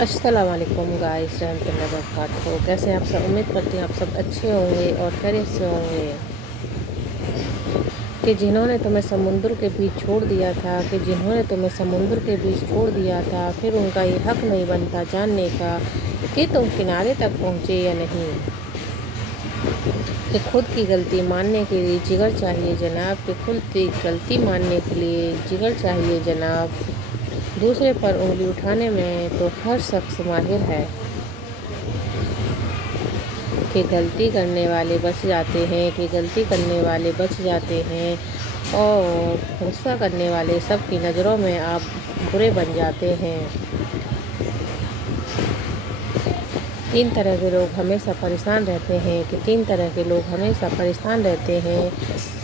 अस्सलाम वालेकुम गाइस, रहमतुल्लाहि व बरकातहू। कैसे हैं आप सब? उम्मीद करती हैं आप सब अच्छे होंगे और खैरियत से होंगे। कि जिन्होंने तुम्हें समुंदर के बीच छोड़ दिया था फिर उनका ये हक नहीं बनता जानने का कि तुम किनारे तक पहुँचे या नहीं। कि खुद की गलती मानने के लिए जिगर चाहिए जनाब। दूसरे पर उंगली उठाने में तो हर शख्स माहिर है। कि गलती करने वाले बच जाते हैं और गुस्सा करने वाले सबकी नज़रों में आप बुरे बन जाते हैं। तीन तरह के लोग हमेशा परेशान रहते हैं।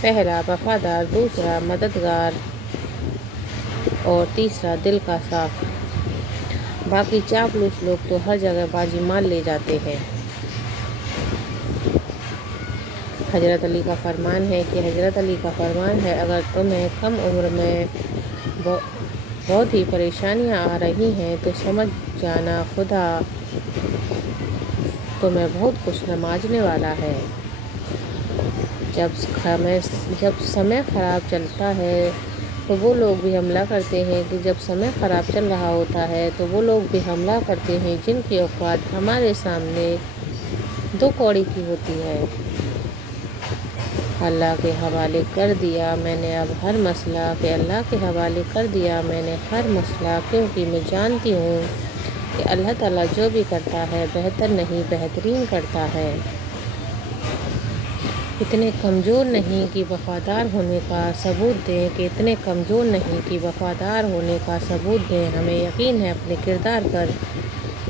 पहला वफादार, दूसरा मददगार और तीसरा दिल का साफ। बाकी चापलूस लोग तो हर जगह बाजी मार ले जाते हैं। हज़रत अली का फरमान है अगर तुम्हें कम उम्र में बहुत ही परेशानियां आ रही हैं तो समझ जाना खुदा तुम्हें बहुत कुछ नवाजने वाला है। जब समय ख़राब चलता है तो वो लोग भी हमला करते हैं जिनकी औकात हमारे सामने दो कौड़ी की होती है। अल्लाह के हवाले कर दिया मैंने क्योंकि मैं जानती हूँ कि अल्लाह ताला जो भी करता है बेहतर नहीं बेहतरीन करता है। इतने कमज़ोर नहीं कि वफ़ादार होने का सबूत दें। हमें यकीन है अपने किरदार पर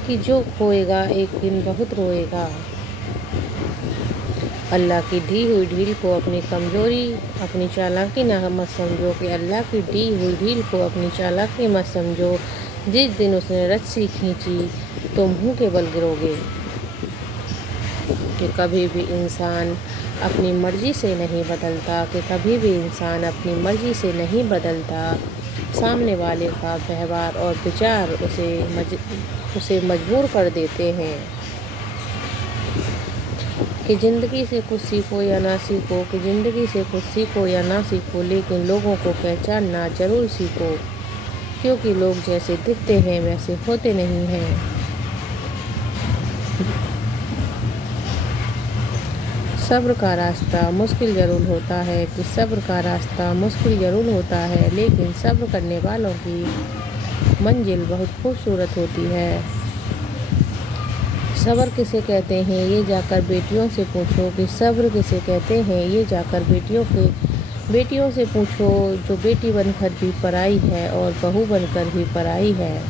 कि जो खोएगा एक दिन बहुत रोएगा। अल्लाह की दी हुई ढील को अपनी चालाकी मत समझो। जिस दिन उसने रस्सी खींची तो मुंह के बल गिरोगे। कि कभी भी इंसान अपनी मर्ज़ी से नहीं बदलता। सामने वाले का व्यवहार और विचार उसे मजबूर कर देते हैं। कि ज़िंदगी से कुछ सीखो या ना सीखो लेकिन लोगों को पहचानना ज़रूर सीखो, क्योंकि लोग जैसे दिखते हैं वैसे होते नहीं हैं। सब्र का रास्ता मुश्किल ज़रूर होता है लेकिन सब्र करने वालों की मंजिल बहुत खूबसूरत होती है। सब्र किसे कहते हैं ये जाकर बेटियों से पूछो जो बेटी बनकर भी पराई है और बहू बनकर भी पराई है।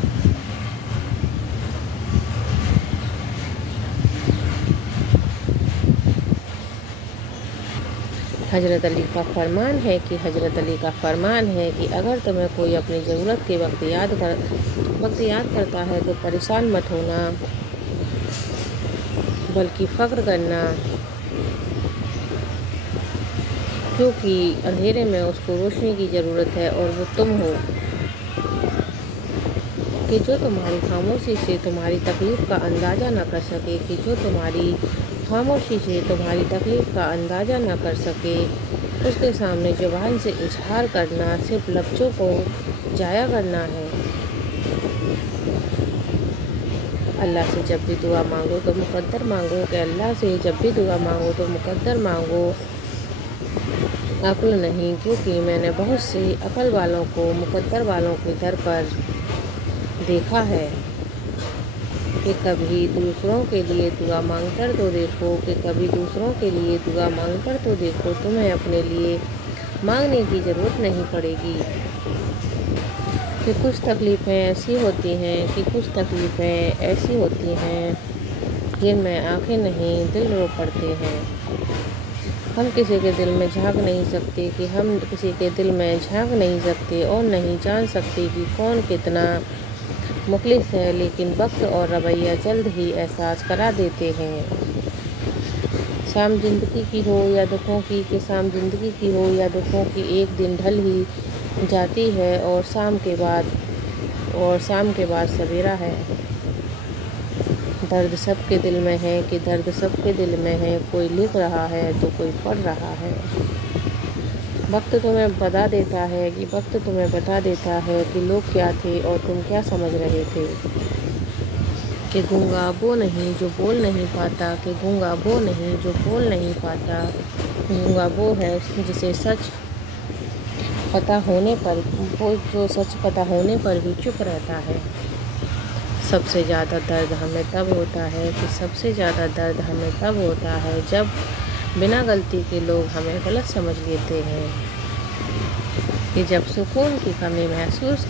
हज़रत अली का फरमान है कि अगर तुम्हें कोई अपनी ज़रूरत के वक्त याद करता है तो परेशान मत होना बल्कि फ़ख्र करना, क्योंकि अंधेरे में उसको रोशनी की ज़रूरत है और वो तुम हो। कि जो तुम्हारी खामोशी से तुम्हारी तकलीफ़ का अंदाज़ा न कर सके उसके सामने ज़ुबान से इजहार करना सिर्फ लफ्ज़ों को ज़ाया करना है। अल्लाह से जब भी दुआ मांगो तो मुकद्दर मांगो, अक्ल नहीं, क्योंकि मैंने बहुत से अक्ल वालों को मुकद्दर वालों के दर पर देखा है। कि कभी दूसरों के लिए दुआ मांगकर तो देखो तुम्हें अपने लिए मांगने की ज़रूरत नहीं पड़ेगी। कि कुछ तकलीफ़ें ऐसी होती हैं जिनमें आंखें नहीं दिल रो पड़ते हैं। हम किसी के दिल में झांक नहीं सकते और नहीं जान सकते कि कौन कितना मुखलिस है, लेकिन वक्त और रवैया जल्द ही एहसास करा देते हैं। शाम जिंदगी की हो या दुखों की एक दिन ढल ही जाती है और शाम के बाद सवेरा है। درد سب کے دل میں ہے کہ درد سب کے دل میں ہے، کوئی لکھ رہا ہے تو کوئی پڑھ رہا ہے۔ وقت تمہیں بتا دیتا ہے کہ لوگ کیا تھے اور تم کیا سمجھ رہے تھے، کہ گونگا وہ نہیں جو بول نہیں پاتا، کہ گونگا وہ نہیں جو بول نہیں پاتا، گونگا وہ ہے جسے سچ پتہ ہونے پر بھی چپ رہتا ہے۔ سب سے زیادہ درد ہمیں تب ہوتا ہے جب بنا غلطی کے لوگ ہمیں غلط سمجھ لیتے ہیں، کہ جب سکون کی کمی محسوس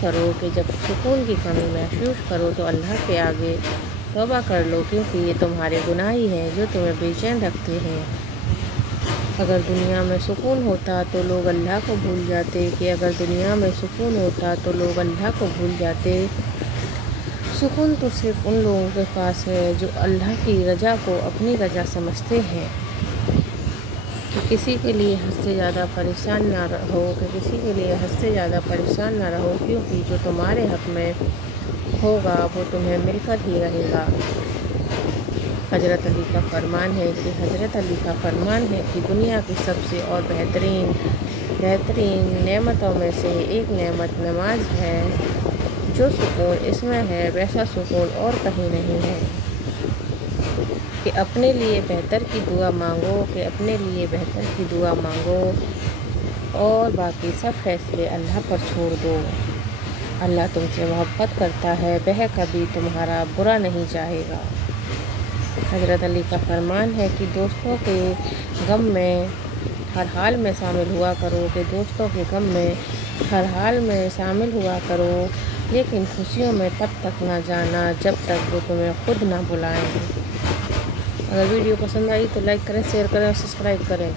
کرو تو اللہ کے آگے توبہ کر لو، کیونکہ یہ تمہارے گناہ ہی ہیں جو تمہیں بے چین رکھتے ہیں۔ اگر دنیا میں سکون ہوتا تو لوگ اللہ کو بھول جاتے، سکون تو صرف ان لوگوں کے پاس ہے جو اللہ کی رضا کو اپنی رضا سمجھتے ہیں، کہ کسی کے لیے حد سے زیادہ پریشان نہ رہو، کیونکہ جو تمہارے حق میں ہوگا وہ تمہیں مل کر ہی رہے گا۔ حضرت علی کا فرمان ہے کہ دنیا کی سب سے اور بہترین نعمتوں میں سے ایک نعمت نماز ہے، جو سکون اس میں ہے ویسا سکون اور کہیں نہیں ہے، کہ اپنے لیے بہتر کی دعا مانگو اور باقی سب فیصلے اللہ پر چھوڑ دو۔ اللہ تم سے محبت کرتا ہے، وہ کبھی تمہارا برا نہیں چاہے گا۔ حضرت علی کا فرمان ہے کہ دوستوں کے غم میں ہر حال میں شامل ہوا کرو، لیکن خوشیوں میں تب تک نہ جانا جب تک وہ تمہیں خود نہ بلائیں۔ اگر ویڈیو پسند آئی تو لائک کریں، شیئر کریں اور سبسکرائب کریں۔